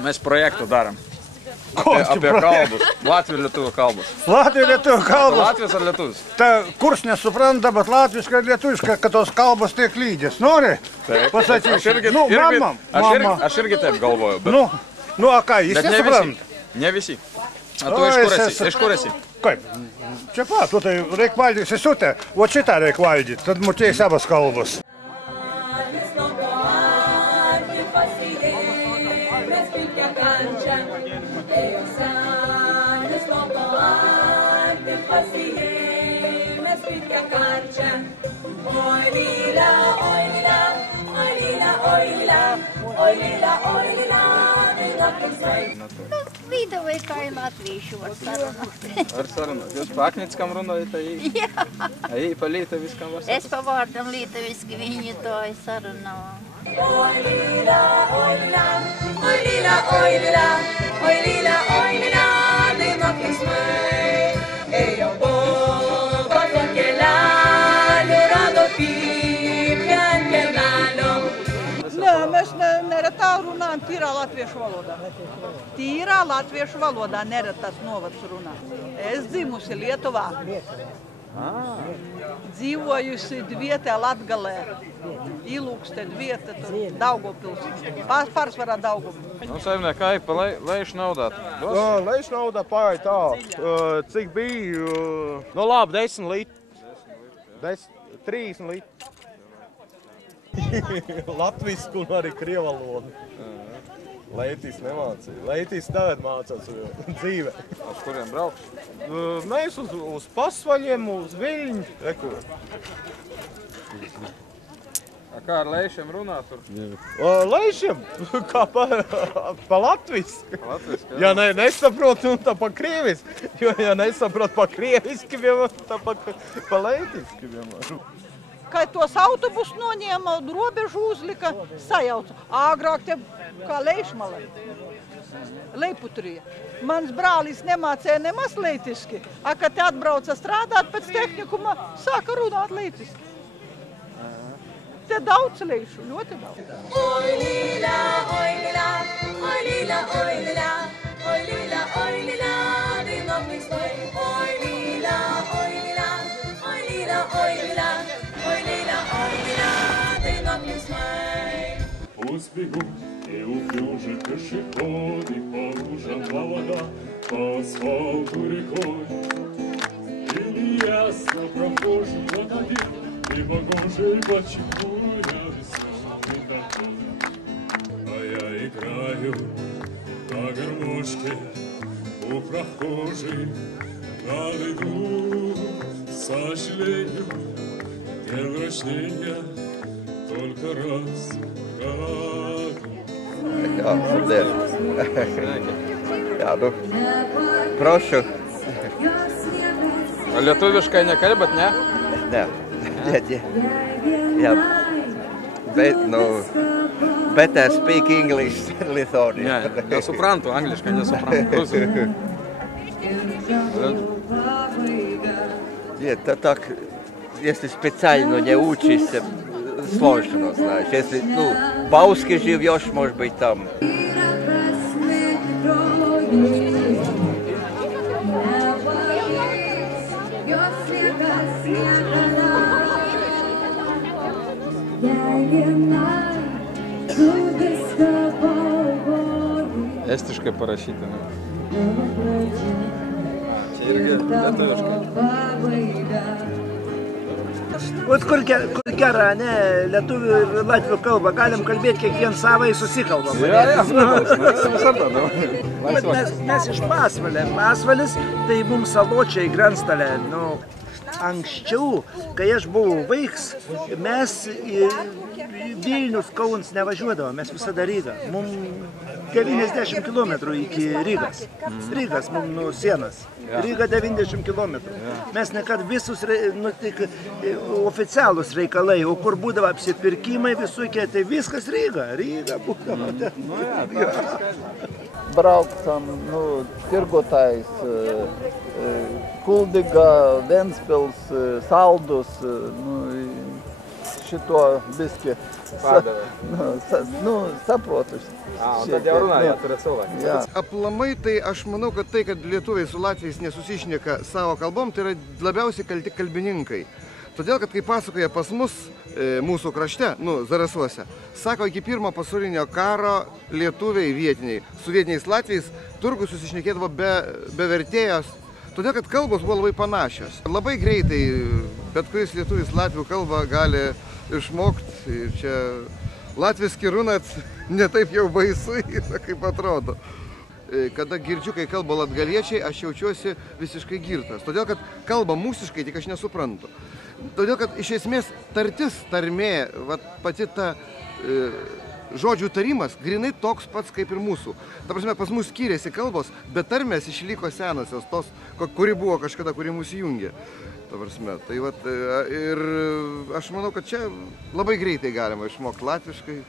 Mēs projektu daram. Apie kalbus. Latvijų lietuvių kalbus. Latvijų lietuvių kalbus. Latvijos ar lietuvis? Ta kurs nesupranta, bet latviška ir lietuviška, kad tos kalbos tiek lydės. Nori? Pasakyti. Aš irgi taip galvoju. Nu, a ką, jis nesupranta? Ne visi. A tu iš kur esi? Kaip? Čia pat, tu tai reik valdyti sesutę, o šitą reik valdyti, tad mokėjai savas kalbos. Līda vaikai latviešu var sarunāt. Var sarunāt. Jūs pa aknickam runājat, Jā. Ai, pa lītaviskam var sarunāt? Es pa vārdam lītaviski viņi to sarunā. Oi lila, oi lila, oi lila, oi lila, oi lila, oi lila, det nattens mig. Jag bor bakom kelalo, rado pīpjan kelalo. Nē, mēs neretā runājam tīrā latviešu valodā. Tīrā latviešu valodā neretas novads runā. Es dzimusi Lietuvā. Dzīvojusi Dvietē Latgalē. Ilūkste Dvietē, Daugavpils. Pārsvarā Daugavpils. Nu, saimniek, kā pa leišu naudāt? Leišu naudā pāri tā. Cik bija? Nu labi, 10 litri. 30 litri. Latvisku un arī krievalodu. Leitīs nemācīja. Leitīs tagad mācās dzīvē. Uz kuriem brauks? Mēs uz Pasvaļiem, uz Viļņu. Kā ar leišiem runā tur? Leišiem? Kā pa latviski. Ja nesaprot, tā pa krieviski. Jo, ja nesaprot pa krieviski, tā pa leitiski vienmēr. Kad tos autobus noņēma, robežu uzlika, sajauca. Āgrāk te kā leišmala. Leiputrija. Mans brālis nemācēja nemaz leitiski. Kad te atbrauca strādāt pēc tehnikuma, sāka runāt leitiski. Te daudz leišu, ļoti daudz. Oi lila, oi lila, oi lila, oi lila, oi lila, oi lila, det nattens mig. Oi lila, oi lila, oi lila, oi lila. Ой, лила, ты наплюс май. По снегу и упряжи пешеходы, по лужам вода, по асфальту рекой. И неясно прохожий вот один, и погожий бочкуй навесной такой. А я играю на гармошке у прохожей, на виду сожалению. День рождения только раз в году. Ja, det. Ja, du. Prašu. Lietuviškai nekalbat, ne? Ne. Ja. Better speak English than Lithuania. Ne, nesuprantu, angliškai nesuprantu. Так, если специально не учишься, сложно, знаешь. Если, в Бауске живешь, может быть, там. Estiškai parašyta. Čia irgi lietuviškai. Vat kur gera, ne, lietuvių ir latvių kalbą, galim kalbėti kiekvien savai susikalbam. Mes iš Pasvalio. Pasvalis tai mums saločiai Grenstalė. Anksčiau, kai aš buvau vaiks, mes Vilnius, Kaunas nevažiuodavom, mes visada Rygą. Mums 90 km iki Rygas. Rygas mums nuo sienos. Ryga 90 km. Mes nekad visus, tik oficialūs reikalai, o kur būdavo apsipirkimai visokie, tai viskas Ryga. Ryga būdavo ten. Brauktam, tirgotājs, Kuldiga, Ventspils, Saldus, šito biski saprotu. Un tad jau runājāt ar cilvēku. Jā. Aplamai tai aš manau, kad tai, kad lietuviai su latviais nesusišneka savo kalbom, tai yra labiausiai kalti kalbininkai. Todėl, kad kai pasakoja pas mus, mūsų krašte, Zarasuose, sako, iki pirmo pasaulinio karo lietuviai vietiniai, su vietiniais latviais turgų susišnekėdavo be vertėjos, todėl, kad kalbos buvo labai panašios. Labai greitai bet kuris lietuvis latvių kalbą gali išmokti ir čia latviški runat ne taip jau baisu, kaip atrodo. Kada girdžiu, kai kalba latgaliečiai, aš jaučiuosi visiškai girtas. Todėl, kad kalba mūsiškai, tik aš nesuprantu. Todėl, kad iš esmės tartis, tarmė, pati ta žodžių tarimas, grinai toks pats kaip ir mūsų. Ta prasme, pas mus skiriasi kalbos, bet tarmės išliko senosios, tos, kuri buvo kažkada, kuri mūsų jungė. Ta prasme, tai ir aš manau, kad čia labai greitai galima išmokti latviškai.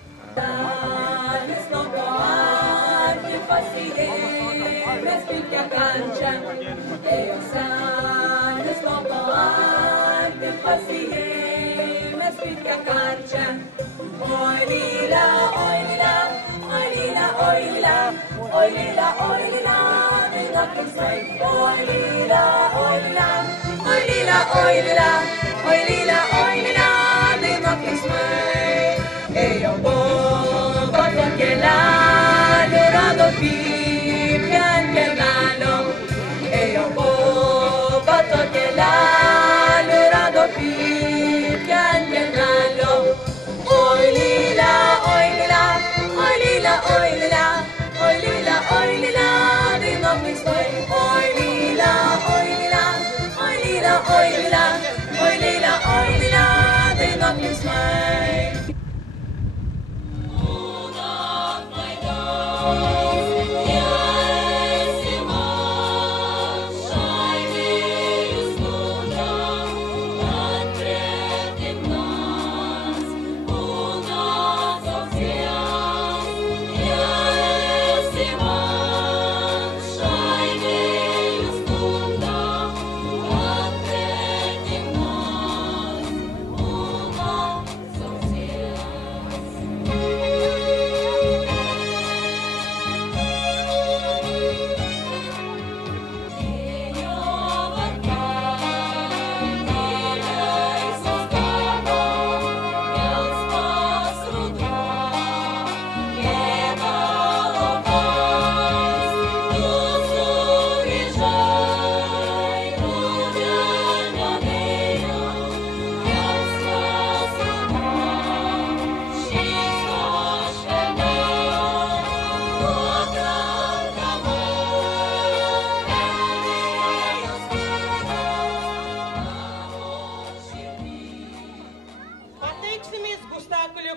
Oi lila, oi lila, oi lila, oi lila, oi lila, oi lila, dainuok linksmai. Oi lila, oi lila, oi lila, oi lila, oi lila, oi lila, dainuok linksmai. Ėjo boba to kelelio, rado pyplę ant kelmelio. Ėjo boba to kelelio, rado pyplę ant kelmelio. Oi lila, oi lila, oi lila, oi lila, oi lila, oi lila, dainuok linksmai. Oi lila, oi lila, oi lila, oi lila, oi lila, oi lila, dainuok linksmai.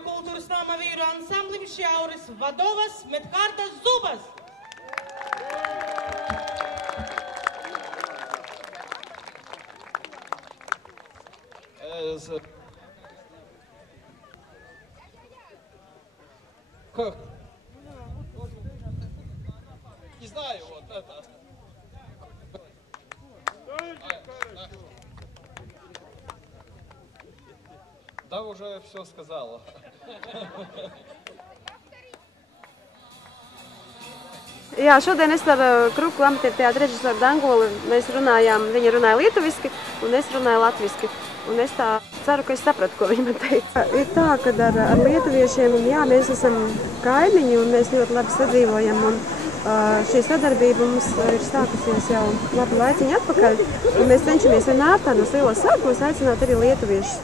Kultūros nama vīru ansamblim Šiaurės vadovas Medhardas Zubas. Как? Не знаю, вот это. Да, уже все сказала. Jā, šodien es ar Kruku amatieru teātra režisoru Dangoli, mēs runājām, viņa runāja lietuviski un es runāju latviski. Un es tā ceru, ka es sapratu, ko viņa man teica. Ir tā, ka ar lietuviešiem, jā, mēs esam kaimiņi un mēs ļoti labi sadzīvojam. Un šī sadarbība mums ir sākusies jau labu laiciņu atpakaļ. Un mēs cenšamies vienmēr tādos lielos sākumos aicināt arī lietuviešus.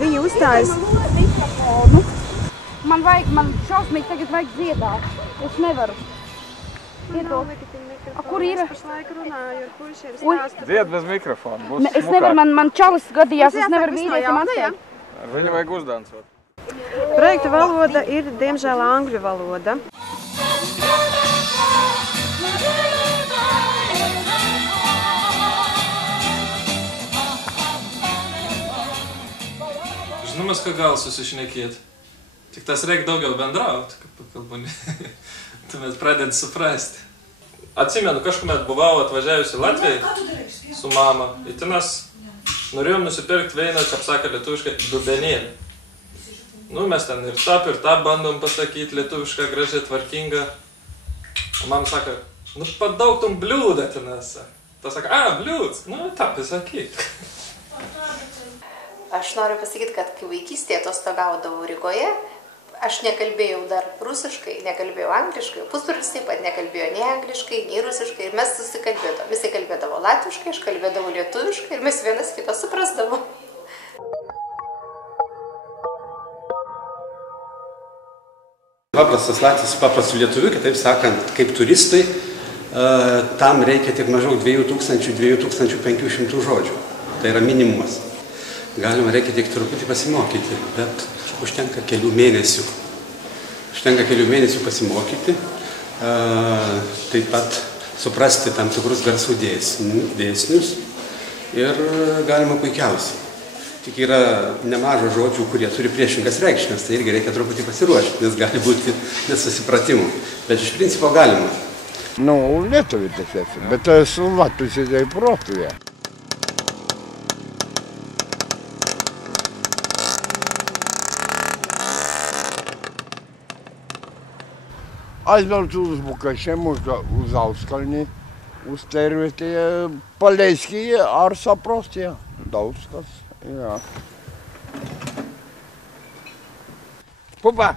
Viņi uzstājas. Man šausmīgi tagad vajag dziedāt. Es nevaru. Kur ir? Es pašlaik runāju, ar puišiem stāstu. Dzied bez mikrofona. Es nevaru, man čalis gadījās, es nevaru vīrietim atstāt. Viņu vajag uzdancot. Projekta valoda ir, diemžēl, angļu valoda. Žinomas, ka gal susišnekėt. Tik tas reik daugiau bendraut, kaip kalbani. Tuomet pradedi suprasti. Atsimenu, kažkuomet buvau atvažiavusi į Latviją su mama. Ir ten mes norėjom nusipirkti vieną, kaip sako lietuviškai, dubenėlį. Nu, mes ten ir tą bandom pasakyti, lietuvišką, gražiai, tvarkingą. O man sako, nu, padaugtum bliūdą tenese. Ta sako, bliūds, nu, tą pasakyk. Aš noriu pasakyti, kad kai vaikystėje atostogaudavau Rygoje, aš nekalbėjau dar rusiškai, nekalbėjau angliškai, pusbrolis taip pat nekalbėjo nei angliškai, nei rusiškai ir mes susikalbėdavom. Jisai kalbėdavo latviškai, aš kalbėdavau lietuviškai ir mes vienas kitą suprasdavom. Paprastas latvis su paprastu lietuviu, kitaip sakant, kaip turistui, tam reikia tik maždaug 2500 žodžių. Tai yra minimumas. Galima reikia tik truputį pasimokyti, bet užtenka kelių mėnesių. Užtenka kelių mėnesių pasimokyti, taip pat suprasti tam tikrus garsų dėsnius ir galima puikiausiai. Tik yra nemaža žodžių, kurie turi priešingas reikšmes, tai irgi reikia truputį pasiruošti, nes gali būti nesusipratimų. Bet iš principo galima. Nu, lietuvių tiesiog, bet su latvis įdėjai protuje. Aizbraucu uz Bukašem, uz Auskalni, uz Tervietėje, Paleiskije ar Saprostėje. Dauskas. Jā. Pupa!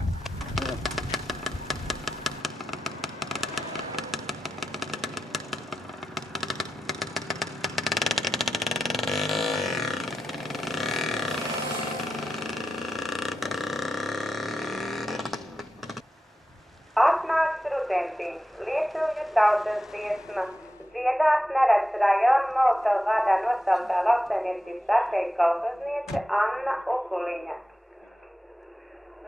Atnāks rudentiņš, lietuvju tautas dziesma, dziedās Neredz rajona Moltavu vārdā nosauktā lauksaimniecības arteiku kolhozniece Anna Okuliņa.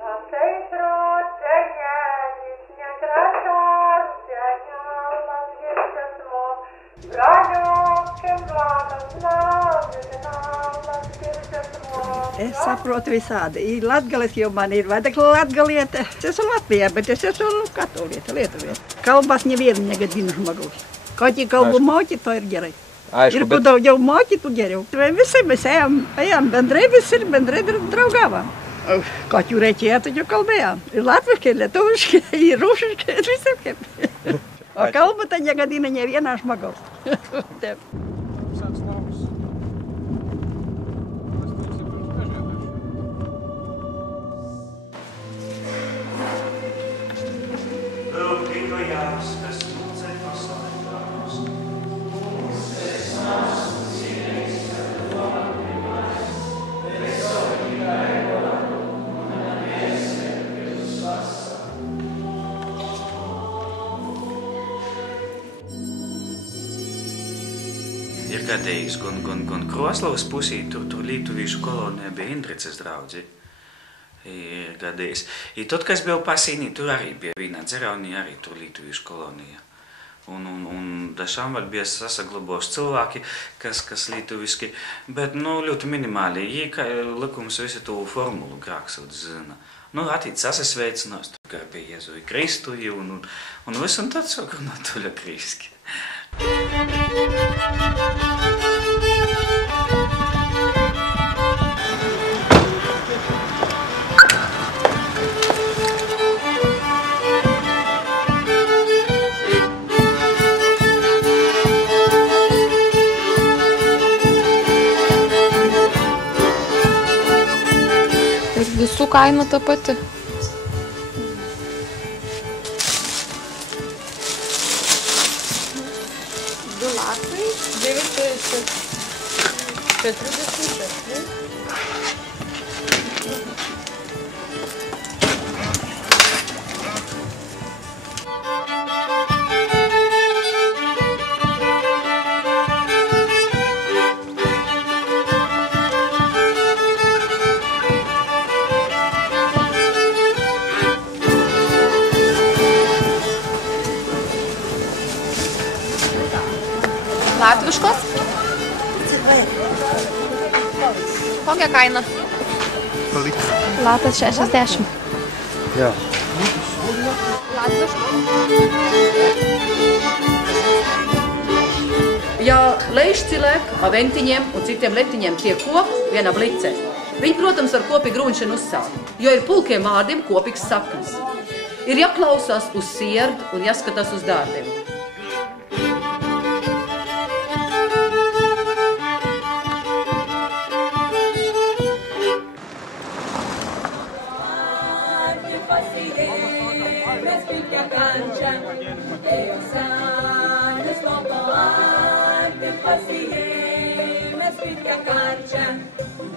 Latvijas roceņa, Višņa krasā, Ruceņa, Latvijas esmu, Braļokiem blādas nāvidinā, Latvijas esmu. Es saprotu visādi. Latgales jau man ir vajag latgaliete. Es esmu Latvijā, bet es esmu katoliete, lietuviete. Kalbas nevienu negadina žmogaus. Kaut ja kalbu moki, to ir gerai. Aišku, ir kuo daugiau moki, tu geriau. Visi mes ejam bendrai, visi ir bendrai draugavam. Kad jų reikėjo, tai jau kalbėjom. Ir latviškai, ir lietuviškai, ir rusiškai, ir visiem kaip. O kalba tai negadina ne vieną žmogaus. Taip. Ir gadījis, gan Kroslavas pusī, tur lītuvīšu kolonijā bija Indrices draudzi. Ir gadījis. I tad, kas bija pasīnī, tur arī bija vienā dzeraunī, arī tur lītuvīšu kolonijā. Un dažām vēl bija sasaglabos cilvēki, kas lītuviski, bet, ļoti minimāli. Jī, kā likums visi to formulu grāksot zina. Atīt sasasveicinās, tur garbie Jēzu Kristu, un visu un tad saka, tuļa krīski. Visų kaina ta pati. Du lapai, 9,40. Latviškos? Kokia kaina? Latas 60. Jā. Latviškos? Ja leiš cilvēki ar ventiņiem un citiem letiņiem tiek ko, viena blice. Viņi, protams, ar kopīgu runšanu uzsākt, jo ir pulkiem vārdiem kopīgs saknes. Ir jāklausās uz sirdi un jāskatās uz dārdiem.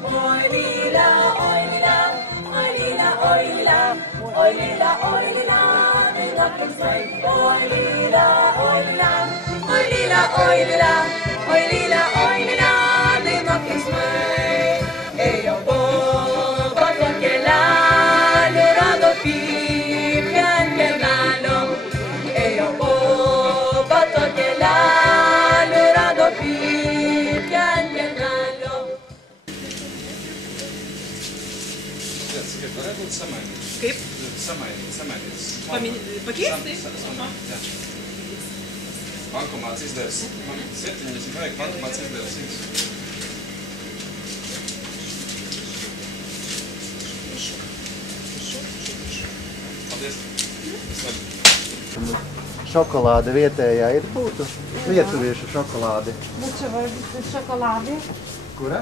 Oi lila, oi lila, oi lila, oi lila, oi lila, oi lila, lila krismai. Oi lila, oi lila, oi lila, oi lila, oi lila, oi lila, lila krismai. Eyo bo, bato kela, lorado pian kelalo. Eyo bo, bato kela, lorado pian kelalo. Varētu būt samainīts. Kaip? Samainīts. Pakeisti? Jā. Bankomāts izdevis. Man 70 vajag, bankomāts izdevis 100. Paldies. Šokolāde vietējā ir būtu? Lietuviešu šokolāde. Nu, čia var būti šokolādė. Kura?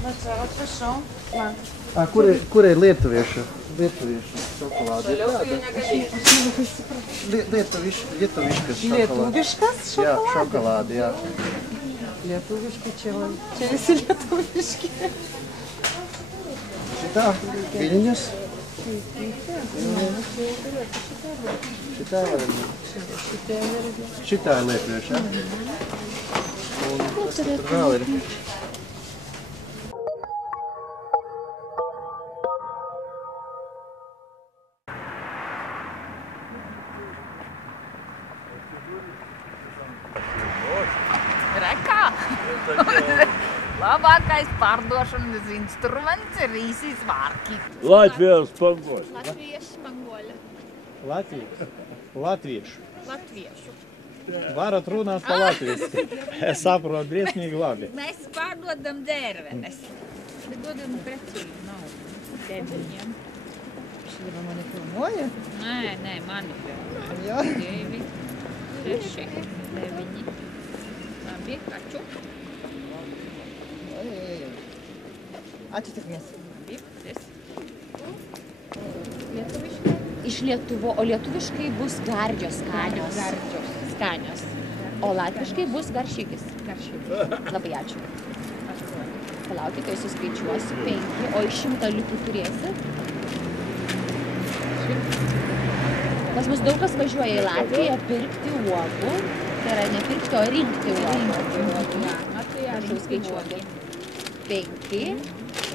Nu, čia atvašau. Man. Kur ir lietuviešu šokolāde? Lietuviškas šokolāde. Lietuviškas šokolāde? Jā, šokolāde, jā. Lietuviška čia visi lietuviški. Šitā? Viļņas? Šitā var būt. Šitā ir lietuvieša. Un kas tur vēl ir? Rekā! Labākais pārdošanas instruments ir īsi svārki. Latvijas spangoļi. Latvijas spangoļi. Latviešu. Latviešu. Varat runāt pa latviski. Es saprotu briesmīgi labi. Mēs pārdodam dzērvenes. Bet dodam precīzi naudu. Deviņiem. Šīva mani filmoja? Nē, mani filmoja. Jā. 2, 6, 9. Labi, aču. Ačiū. Lietuviškai? Iš Lietuvo, o lietuviškai bus gardžios, skanios. Skanios. O latviškai bus garšykis. Labai ačiū. Palaukite, kai suskaičiuosiu 5, o iš 100 litų turėsit. Pas mus daug kas važiuoja į Latviją pirkti uogų. Tai yra ne pirkti, o rinkti uogų. Prašau skaičiuoti. 5.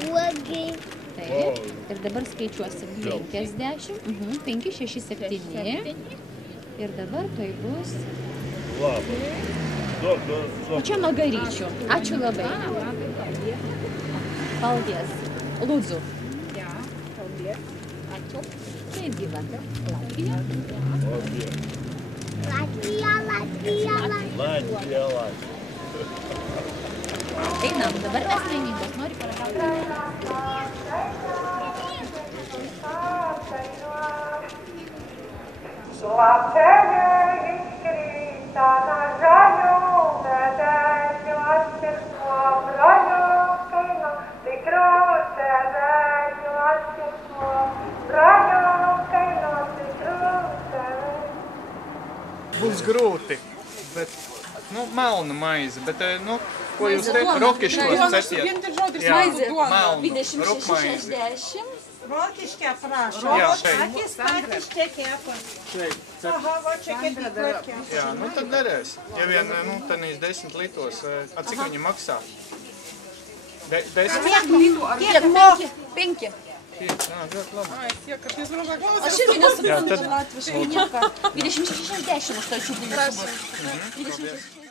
Uogiai. Taip. Ir dabar skaičiuosim 50. 5, 6, 7. Ir dabar tai bus... O čia magaryčių. Ačiū labai. Paldies. Lūdzu. Jā, paldies. Ačiū. Tai gyva. Latvija. Latvija. Einam, dabar mes laimingos. Nori paragauti? Slavčenie iškrita na žalių vedenių atskirtuo braniuskaino, tikrų tėvenių atskirtuo braniuskaino, tikrų tėvenių. Būs grūti, bet, melna maize, bet, ko jūs te rokiškos cetiet? Jā, melna, rokmaize. Rokiškė prašo. Jā, šeit. Akis patišķē kepa. Aha, va čia kepikotke. Jā, tad derēs. Ja vien, tenīs 10 litos, cik viņi maksā? 10? Penki. Ļoti labi. Aš irgi nesuprantu latviškai nieko. 26,10 už tą čiūdinį. 26.